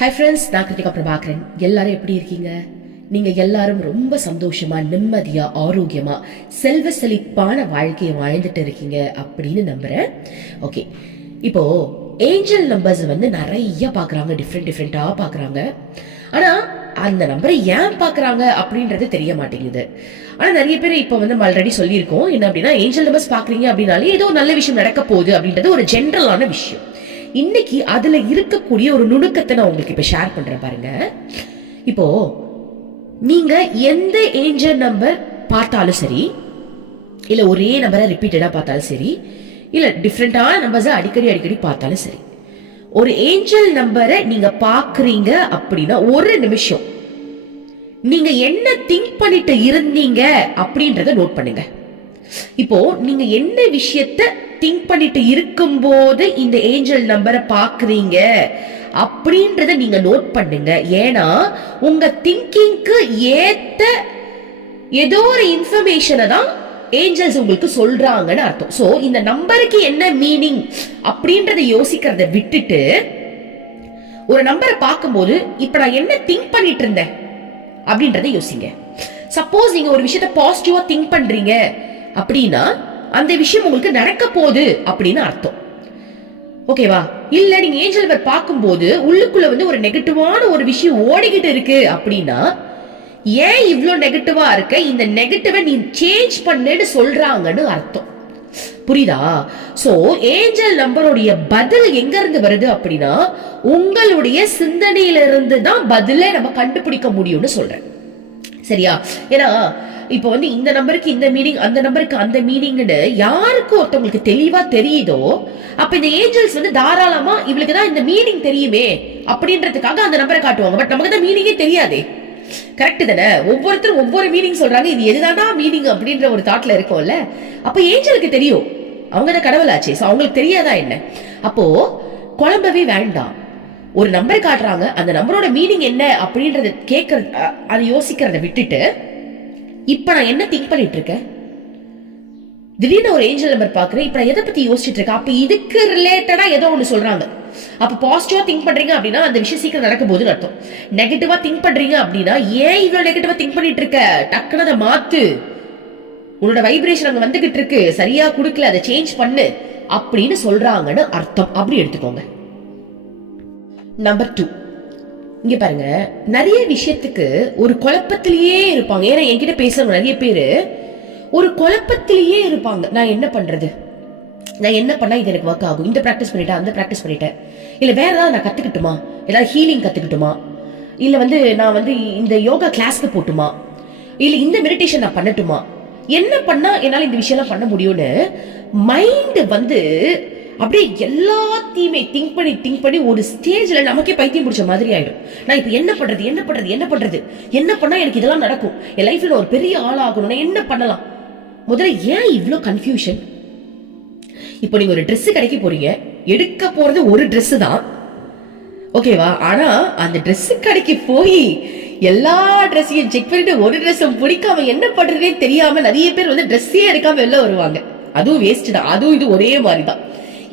Hi friends நான் கிருத்திகா பிரபாகரன். எல்லாரும் எப்படி இருக்கீங்க? நீங்க எல்லாரும் ரொம்ப சந்தோஷமா நிம்மதியா ஆரோக்கியமா செல்வ செழிப்பான வாழ்க்கையை வாழ்ந்துட்டு இருக்கீங்க அப்படின்னு நம்புறேன். ஓகே இப்போ ஏஞ்சல் நம்பர்ஸ் வந்து நிறைய பாக்குறாங்க டிஃப்ரெண்ட் டிஃப்ரெண்டா பாக்குறாங்க. ஆனா அந்த நம்பரை ஏன் பாக்குறாங்க அப்படின்றது தெரிய மாட்டேங்குது. ஆனா நிறைய பேர் இப்போ வந்து ஆல்ரெடி சொல்லியிருக்கோம். என்ன அப்படின்னா ஏஞ்சல் நம்பர்ஸ் பாக்குறீங்க அப்படின்னாலே ஏதோ நல்ல விஷயம் நடக்க போகுது அப்படின்றது ஒரு ஜென்ரலான விஷயம். இன்னைக்கு அதுல இருக்கக்கூடிய ஒரு நுணுக்கத்தை நான் உங்களுக்கு இப்ப ஷேர் பண்றேன் பாருங்க. இப்போ நீங்க எந்த ஏஞ்சல் நம்பர் பார்த்தாலும் சரி இல்ல ஒரே நம்பரை ரிப்பீட்டடா பார்த்தாலும் சரி இல்ல டிஃப்ரெண்டான நம்பர்ஸை அடிக்கடி அடிக்கடி பார்த்தாலும் சரி ஒரு ஏஞ்சல் நம்பரை நீங்க பாக்குறீங்க அப்படின்னா ஒரு நிமிஷம். நீங்க என்ன திங்க் பண்ணிட்டு இருந்தீங்க அப்படின்றத நோட் பண்ணுங்க. இப்போ நீங்க என்ன விஷயத்த திங்க் பண்ணிட்டு இருக்கும்போது இந்த ஏஞ்சல் நம்பரை பாக்குறீங்க அப்படின்றத நீங்க நோட் பண்ணுங்க. ஏன்னா உங்க திங்கிங்க்கு ஏத்த ஏதோ ஒரு இன்ஃபர்மேஷனை தான் ஏஞ்சல்ஸ் உங்களுக்கு சொல்றாங்கன்னு அர்த்தம். சோ இந்த நம்பருக்கு என்ன மீனிங் அப்படின்றத யோசிக்கிறத விட்டுட்டு ஒரு நம்பரை பார்க்கும்போது இப்ப நான் என்ன திங்க் பண்ணிட்டு இருந்தேன் அப்படின்றத யோசிங்க. சப்போஸ் நீங்க ஒரு விஷயத்த பாசிட்டிவா திங்க் பண்றீங்க அப்படின்னா அந்த விஷயம் உங்களுக்கு நடக்க போகுது அப்படின்னு அர்த்தம். ஓகேவா இல்ல நீங்க ஏஞ்சல் நம்பர் பார்க்கும்போது உள்ளுக்குள்ள வந்து ஒரு நெகட்டிவான ஒரு விஷயம் ஓடிக்கிட்டு இருக்கு அப்படின்னா ஏன் இவ்வளோ நெகட்டிவா இருக்க? இந்த நெகட்டிவ நீ சேஞ்ச் பண்ணுன்னு சொல்றாங்கன்னு அர்த்தம். புரியுதா? சோ ஏஞ்சல் நம்பருடைய பதில் எங்க இருந்து வருது அப்படின்னா உங்களுடைய சிந்தனையில இருந்து தான் பதிலை நம்ம கண்டுபிடிக்க முடியும்னு சொல்றேன். சரியா? ஏன்னா இப்போ வந்து இந்த நம்பருக்கு இந்த மீனிங் அந்த நம்பருக்கு அந்த மீனிங்னு யாருக்கு ஒருத்தவங்களுக்கு தெளிவா தெரியுதோ அப்ப இந்த ஏஞ்சல்ஸ் வந்து தாராளமா இவளுக்கு தான் இந்த மீனிங் தெரியுமே அப்படின்றதுக்காக அந்த நம்பரை காட்டுவாங்க. பட் நமக்கு தான் மீனிங்கே தெரியாதே. கரெக்ட் தானே? ஒவ்வொருத்தரும் ஒவ்வொரு மீனிங் சொல்றாங்க. இது எதுதானா மீனிங் அப்படின்ற ஒரு தாட்ல இருக்கும்ல. அப்ப ஏஞ்சலுக்கு தெரியும். அவங்க தான் கடவுளாச்சே. சோ அவங்களுக்கு தெரியாதா என்ன? அப்போ குழம்பவே வேண்டாம். ஒரு நம்பர் காட்டுறாங்க. அந்த நம்பரோட மீனிங் என்ன அப்படின்றத கேட்கறது அதை யோசிக்கிறத விட்டுட்டு இப்ப நான் என்ன திங்க் பண்ணிட்டு இருக்கேன் திடீர்னு ஒரு ஏஞ்சல் நம்பர் பாக்குறேன் இப்ப நான் எதை பத்தி யோசிச்சுட்டு இருக்கேன் அப்ப இதுக்கு ரிலேட்டடா ஏதோ ஒண்ணு சொல்றாங்க. அப்ப பாசிட்டிவா திங்க் பண்றீங்க அப்படின்னா அந்த விஷயம் சீக்கிரம் நடக்க போகுதுன்னு அர்த்தம் நெகட்டிவா திங்க் பண்றீங்க அப்படின்னா ஏன் இவ்வளவு நெகட்டிவா திங்க் பண்ணிட்டு இருக்க டக்குனு அதை மாத்து. உன்னோட வைப்ரேஷன் அங்க வந்துகிட்டு இருக்கு சரியா கொடுக்கல அதை சேஞ்ச் பண்ணு அப்படின்னு சொல்றாங்கன்னு அர்த்தம். அப்படி எடுத்துக்கோங்க. நம்பர் டூ இங்க பாருங்க நிறைய விஷயத்துக்கு ஒரு குழப்பத்திலேயே இருப்பாங்க. ஏன்னா என்கிட்ட பேசுறவங்க நிறைய பேரு ஒரு குழப்பத்திலேயே இருப்பாங்க. நான் என்ன பண்றது? நான் என்ன பண்ணா இது எனக்கு ஒர்க் ஆகும்? இந்த ப்ராக்டிஸ் பண்ணிட்டேன் அந்த ப்ராக்டிஸ் பண்ணிட்டேன். இல்ல வேற ஏதாவது நான் கத்துக்கிட்டுமா? ஏதாவது ஹீலிங் கத்துக்கிட்டுமா? இல்ல வந்து நான் வந்து இந்த யோகா கிளாஸ்க்கு போட்டுமா? இல்ல இந்த மெடிடேஷன் நான் பண்ணட்டுமா? என்ன பண்ணா என்னால இந்த விஷயம்லாம் பண்ண முடியும்னு மைண்ட் வந்து அப்படியே எல்லாத்தையுமே திங்க் பண்ணி திங்க் பண்ணி ஒரு ஸ்டேஜில் நமக்கே பைத்தியம் பிடிச்ச மாதிரி ஆயிடும். நான் இப்போ என்ன பண்றது என்ன பண்றது என்ன பண்றது? என்ன பண்ணா எனக்கு இதெல்லாம் நடக்கும்? என் லைஃப்ல ஒரு பெரிய ஆளாகணும் என்ன பண்ணலாம்? முதல்ல ஏன் இவ்வளோ கன்ஃபியூஷன் இப்போ நீங்க ஒரு ட்ரெஸ்ஸு கடைக்கு போறீங்க. எடுக்க போறது ஒரு ட்ரெஸ்ஸு தான். ஓகேவா ஆனா அந்த ட்ரெஸ்ஸு கடைக்கு போய் எல்லா ட்ரெஸ்ஸையும் செக் பண்ணிட்டு ஒரு ட்ரெஸ்ஸும் பிடிக்காம என்ன பண்றதே தெரியாம நிறைய பேர் வந்து ட்ரெஸ்ஸே எடுக்காம வெளில வருவாங்க. அதுவும் வேஸ்ட் தான். அதுவும் இது ஒரே மாதிரி தான்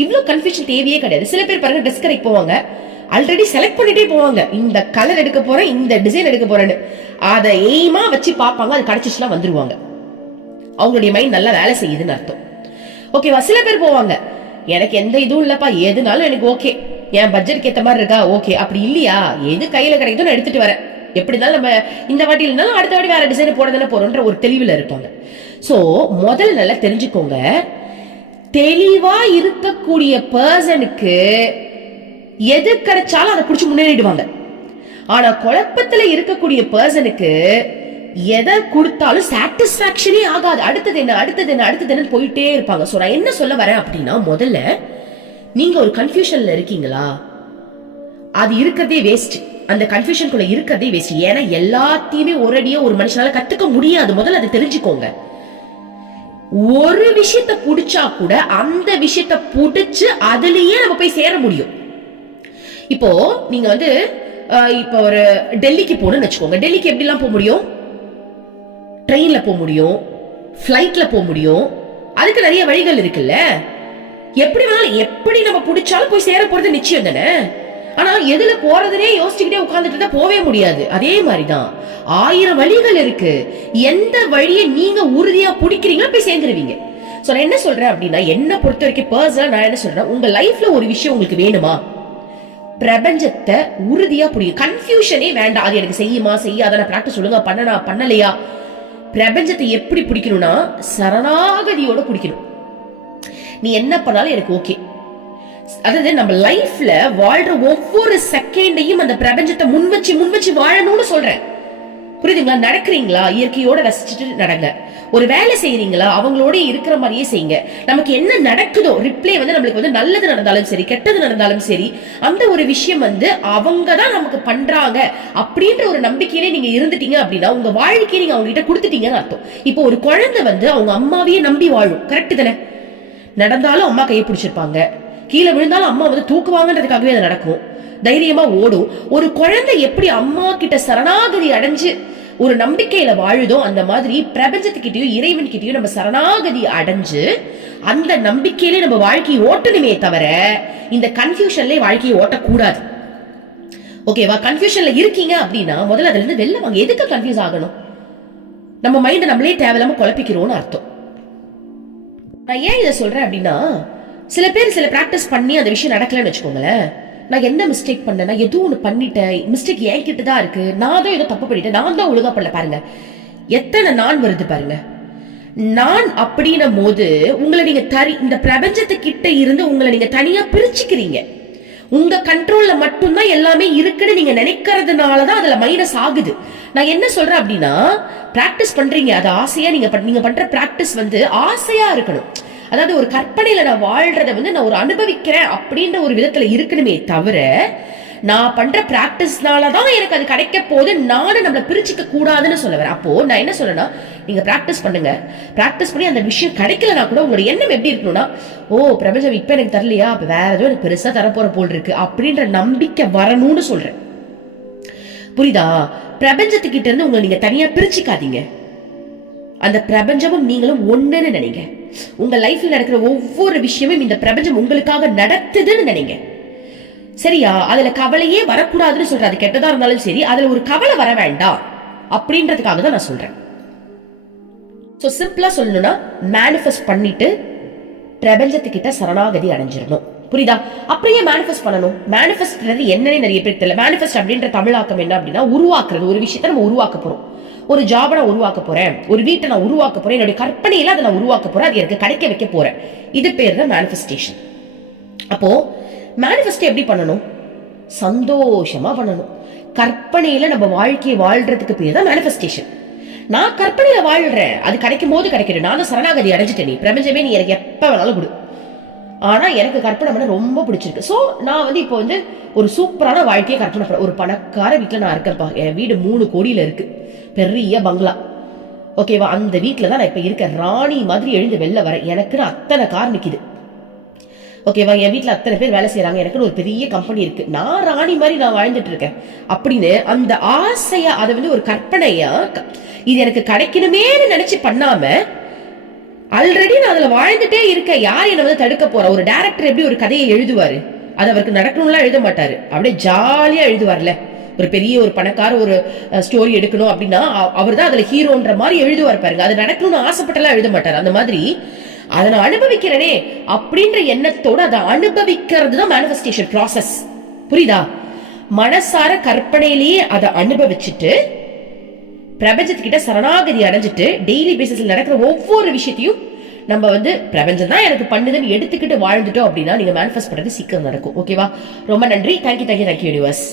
இவ்வளோ கன்ஃபியூஷன் தேவையே கிடையாது. சில பேர் பாருங்க ட்ரெஸ் கடைக்கு போவாங்க. ஆல்ரெடி செலக்ட் பண்ணிட்டே போவாங்க. இந்த கலர் எடுக்க போறேன் இந்த டிசைன் எடுக்க போறேன்னு. அதை எய்மா வச்சு பார்ப்பாங்க அது கிடைச்சிச்சுன்னா வந்துருவாங்க. அவங்களுடைய மைண்ட் நல்லா வேலை செய்யுதுன்னு அர்த்தம். ஓகேவா சில பேர் போவாங்க. எனக்கு எந்த இதுவும் இல்லப்பா. எதுனாலும் எனக்கு ஓகே என் பட்ஜெட்க்கு ஏற்ற மாதிரி இருக்கா? ஓகே அப்படி இல்லையா? எது கையில கிடைக்குதோ நான் எடுத்துட்டு வரேன். எப்படி இருந்தாலும் நம்ம இந்த வாட்டி இல்லைனாலும் அடுத்த வாட்டி வேற டிசைன் போட தானே போறோன்ற ஒரு தெளிவில் இருப்பாங்க. ஸோ முதல்ல நல்லா தெரிஞ்சுக்கோங்க. தெளிவா இருக்கக்கூடிய பர்சனுக்கு எது கிடைச்சாலும் அதை பிடிச்சி முன்னேறிடுவாங்க. ஆனா குழப்பத்துல இருக்கக்கூடிய பர்சனுக்கு எதை கொடுத்தாலும் சாட்டிஸ்பாக்சனே ஆகாது. அடுத்தது என்ன அடுத்தது என்ன அடுத்தது என்ன போயிட்டே இருப்பாங்க. சோ நான் என்ன சொல்ல வரேன் அப்படின்னா முதல்ல நீங்க ஒரு கன்ஃபியூஷன்ல இருக்கீங்களா? அது இருக்கிறதே வேஸ்ட் அந்த கன்ஃபியூஷனுக்குள்ள இருக்கிறதே வேஸ்ட் ஏன்னா எல்லாத்தையுமே ஒரடியா ஒரு மனுஷனால கத்துக்க முடியாது. முதல்ல அதை தெரிஞ்சுக்கோங்க. ஒரு விஷயத்த புடிச்சா கூட அந்த விஷயத்த புடிச்சு அதுலயே நம்ம போய் சேர முடியும். இப்போ நீங்க வந்து இப்போ ஒரு டெல்லிக்கு போகணும்னு வச்சுக்கோங்க. டெல்லிக்கு எப்படிலாம் போக முடியும்? ட்ரெயின்ல போக முடியும் ஃப்ளைட்ல போக முடியும். அதுக்கு நிறைய வழிகள் இருக்குல்ல. எப்படி வேணாலும் எப்படி நம்ம பிடிச்சாலும் போய் சேர போறது நிச்சயம் தானே? ஆனா எதுல போறதுனே யோசிச்சுக்கிட்டே உட்கார்ந்துட்டு போவே முடியாது. அதே மாதிரிதான். ஆயிரம் வழிகள் இருக்கு. எந்த வழியை நீங்க உறுதியா பிடிக்கிறீங்களோ போய் சேர்ந்துருவீங்க. சோ நான் என்ன சொல்றேன் அப்படின்னா என்ன பொறுத்த வரைக்கும் பர்சனலா நான் என்ன சொல்றேன் உங்க லைஃப்ல ஒரு விஷயம் உங்களுக்கு வேணுமா? பிரபஞ்சத்தை உறுதியா புரியும் கன்ஃபியூஷனே வேண்டாம். அது எனக்கு செய்யுமா? செய்யாத? நான் பிராக்டிஸ் சொல்லுங்க பண்ணனா? பண்ணலையா? பிரபஞ்சத்தை எப்படி பிடிக்கணும்னா சரணாகதியோட பிடிக்கணும். நீ என்ன பண்ணாலும் எனக்கு ஓகே அதாவது நம்ம லைஃப்ல வாழ்ற ஒவ்வொரு செகண்டையும் அந்த பிரபஞ்சத்தை முன் வச்சு முன் வச்சு வாழணும்னு சொல்றேன். புரியுதுங்களா? நடக்கிறீங்களா? இயற்கையோட ரசிச்சுட்டு நடங்க. ஒரு வேலை செய்யறீங்களா அவங்களோட இருக்கிற மாதிரியே செய்யுங்க. நமக்கு என்ன நடக்குதோ ரிப்ளை வந்து நம்மளுக்கு வந்து நல்லது நடந்தாலும் சரி கெட்டது நடந்தாலும் சரி அந்த ஒரு விஷயம் வந்து அவங்க தான் நமக்கு பண்றாங்க அப்படின்ற ஒரு நம்பிக்கையிலே நீங்க இருந்துட்டீங்க அப்படின்னா உங்க வாழ்க்கையை நீங்க அவங்க கிட்ட கொடுத்துட்டீங்கன்னு அர்த்தம். இப்போ ஒரு குழந்தை வந்து அவங்க அம்மாவையே நம்பி வாழும். கரெக்ட் தானே? நடந்தாலும் அம்மா கையை பிடிச்சிருப்பாங்க. கீழே விழுந்தாலும் அம்மா வந்து தூக்குவாங்கன்றதுக்காகவே அது நடக்கும். தைரியமா ஓடும். ஒரு குழந்தை எப்படி அம்மா கிட்ட சரணாகதி அடைஞ்சு ஒரு நம்பிக்கையில வாழுதோ அந்த மாதிரி பிரபஞ்சத்துக்கிட்டயும் இறைவன் கிட்டயும் நம்ம சரணாகதி அடைஞ்சு அந்த நம்பிக்கையிலே நம்ம வாழ்க்கையை ஓட்டணுமே தவிர இந்த கன்ஃபியூஷன்ல வாழ்க்கையை ஓட்டக்கூடாது. ஓகேவா கன்ஃபியூஷன்ல இருக்கீங்க அப்படின்னா முதல்ல அதுல இருந்து வெளில வாங்க. எதுக்கு கன்ஃபியூஸ் ஆகணும்? நம்ம மைண்ட் நம்மளே தேவையில்லாம குழப்பிக்கிறோம்னு அர்த்தம். நான் ஏன் இதை சொல்றேன் அப்படின்னா சில பேர் சில ப்ராக்டிஸ் பண்ணி அந்த விஷயம் நடக்கலன்னு வச்சுக்கோங்களேன். நான் என்ன மிஸ்டேக் பண்ணேன் எதுவும் ஒன்று பண்ணிட்டேன். மிஸ்டேக் என் கிட்ட தான் இருக்கு. நான் தான் ஏதோ தப்பு பண்ணிட்டேன். நான் தான் ஒழுங்கா பண்ணல. பாருங்க. எத்தனை நான் வருது பாருங்க. நான் அப்படின்னும் போது உங்களை நீங்க தரி இந்த பிரபஞ்சத்துக்கிட்ட இருந்து உங்களை நீங்க தனியா பிரிச்சுக்கிறீங்க. உங்க கண்ட்ரோல்ல மட்டும்தான் எல்லாமே இருக்குன்னு நீங்க நினைக்கிறதுனாலதான் அதுல மைனஸ் ஆகுது. நான் என்ன சொல்றேன் அப்படின்னா பிராக்டிஸ் பண்றீங்க. அது ஆசையா நீங்க பண்- நீங்க பண்ற பிராக்டிஸ் வந்து ஆசையா இருக்கணும். அதாவது ஒரு கற்பனையில நான் வாழ்றத வந்து நான் ஒரு அனுபவிக்கிறேன் அப்படின்ற ஒரு விதத்துல இருக்கணுமே தவிர நான் பண்ற பிராக்டிஸ்னால தான் எனக்கு அது கிடைக்க போது நானும் நம்மளை பிரிச்சுக்க கூடாதுன்னு சொல்ல வரேன். அப்போ நான் என்ன சொல்றேன்னா நீங்க பிராக்டிஸ் பண்ணுங்க. பிராக்டிஸ் பண்ணி அந்த விஷயம் கிடைக்கலனா கூட உங்களோட எண்ணம் எப்படி இருக்கணும்னா ஓ பிரபஞ்சம் இப்ப எனக்கு தரலையா? அப்ப வேற ஏதோ எனக்கு பெருசா தரப்போற போல் இருக்கு அப்படின்ற நம்பிக்கை வரணும்னு சொல்றேன். புரியுதா? பிரபஞ்சத்துக்கிட்ட இருந்து உங்களை நீங்க தனியா பிரிச்சுக்காதீங்க. அந்த பிரபஞ்சமும் நீங்களும் ஒண்ணுன்னு நினைங்க. உங்க லைஃப்ல நடக்கிற ஒவ்வொரு விஷயமும் இந்த பிரபஞ்சம் உங்களுக்காக நடத்துதுன்னு நினைங்க. சரியா? அதுல கவலையே வரக்கூடாதுன்னு சொல்றேன். அது கெட்டதா இருந்தாலும் சரி அதுல ஒரு கவலை வர வேண்டாம். அப்படின்றதுக்காக தான் நான் சொல்றேன். ஸோ சிம்பிளா சொல்லணும்னா மேனிஃபெஸ்ட் பண்ணிட்டு பிரபஞ்சத்துக்கிட்ட சரணாகதி அடைஞ்சிடணும். புரியுதா? அப்படியே மேனிஃபெஸ்ட் பண்ணணும். மேனிஃபெஸ்ட்ன்றது என்னன்னு நிறைய பேர் தெரியல. மேனிஃபெஸ்ட் அப்படின்ற தமிழாக்கம் என்ன அப்படின்னா உருவாக்குறது. ஒரு விஷயத்தை நம்ம உருவாக்க போறோம். ஒரு ஜாபை நான் உருவாக்க போறேன் ஒரு வீட்டை நான் உருவாக்க போறேன் என்னுடைய கற்பனையில அதை நான் உருவாக்க போறேன் அது எனக்கு கிடைக்க வைக்க போறேன். இது பேர் தான் மேனிஃபெஸ்டேஷன் அப்போ மேனிஃபெஸ்ட் எப்படி பண்ணணும்? சந்தோஷமா பண்ணணும். கற்பனையில நம்ம வாழ்க்கையை வாழ்றதுக்கு பேர் தான் மேனிஃபெஸ்டேஷன் நான் கற்பனையில வாழ்றேன் அது கிடைக்கும் போது கிடைக்கிறேன் நான் சரணாகதி அடைஞ்சிட்டேன் நீ பிரபஞ்சமே நீ எனக்கு எப்ப வேணாலும் கொடு. ஆனா எனக்கு கற்பனை பண்ண ரொம்ப பிடிச்சிருக்கு. சோ நான் வந்து இப்போ வந்து ஒரு சூப்பரான வாழ்க்கையை கற்பனை பண்ண ஒரு பணக்கார வீட்டுல நான் இருக்கேன்ப்பா. என் வீடு மூணு கோடியில இருக்கு. பெரிய பங்களா. ஓகேவா? அந்த வீட்டில் தான் நான் இப்போ இருக்கேன். ராணி மாதிரி எழுந்து வெளில வரேன் எனக்குன்னு அத்தனை கார் நிற்கிது ஓகேவா? என் வீட்டில் அத்தனை பேர் வேலை செய்கிறாங்க எனக்குன்னு ஒரு பெரிய கம்பெனி இருக்கு. நான் ராணி மாதிரி நான் வாழ்ந்துட்டு இருக்கேன். அப்படின்னு அந்த ஆசையா அதை வந்து ஒரு கற்பனையா இது எனக்கு கிடைக்கணுமேன்னு நினைச்சு பண்ணாம ஆல்ரெடி நான் அதில் வாழ்ந்துட்டே இருக்கேன். யார் என்னை வந்து தடுக்க போறா? ஒரு டேரக்டர் எப்படி ஒரு கதையை எழுதுவாரு? அது அவருக்கு நடக்கணும்லாம் எழுத மாட்டார். அப்படியே ஜாலியாக எழுதுவார்ல. ஒரு பெரிய ஒரு பணக்கார ஒரு ஸ்டோரி எடுக்கணும் அப்படின்னா அவர் தான் அதில் ஹீரோன்ற மாதிரி எழுதுவார் பாருங்க. அது நடக்கணும்னு ஆசைப்பட்டெல்லாம் எழுத மாட்டார். அந்த மாதிரி அதை நான் அனுபவிக்கிறேனே அப்படின்ற எண்ணத்தோட அதை அனுபவிக்கிறது தான் மேனிஃபெஸ்டேஷன் ப்ராசஸ் புரியுதா? மனசார கற்பனையிலேயே அதை அனுபவிச்சுட்டு பிரபஞ்சத்துக்கிட்ட சரணாகதி அடைஞ்சிட்டு டெய்லி பேசிஸில் நடக்கிற ஒவ்வொரு விஷயத்தையும் நம்ம வந்து பிரபஞ்சம் தான் எனக்கு பண்ணுதுன்னு எடுத்துக்கிட்டு வாழ்ந்துட்டோம் அப்படின்னா நீங்கள் மேனிஃபெஸ்ட் பண்ணுறது சீக்கிரம் நடக்கும். ஓகேவா ரொம்ப நன்றி. Thank you thank you thank you universe